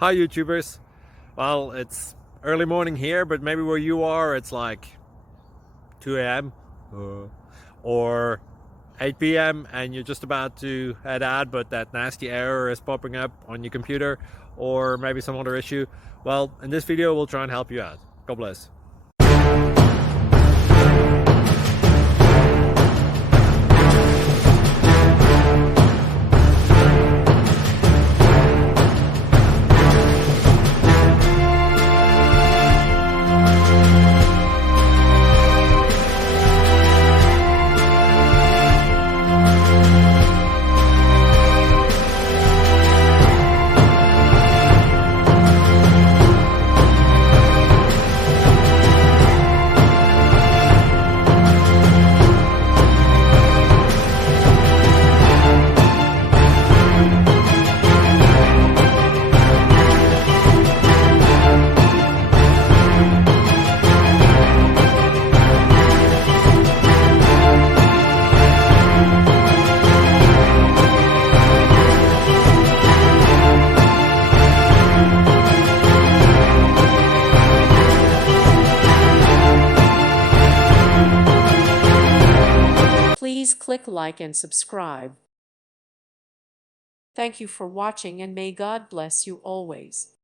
Hi YouTubers. Well, it's early morning here, but maybe where you are it's like 2 a.m. or 8 p.m. and you're just about to head out, but that nasty error is popping up on your computer, or maybe some other issue. Well, in this video we'll try and help you out. God bless. Please click like and subscribe. Thank you for watching, and may God bless you always.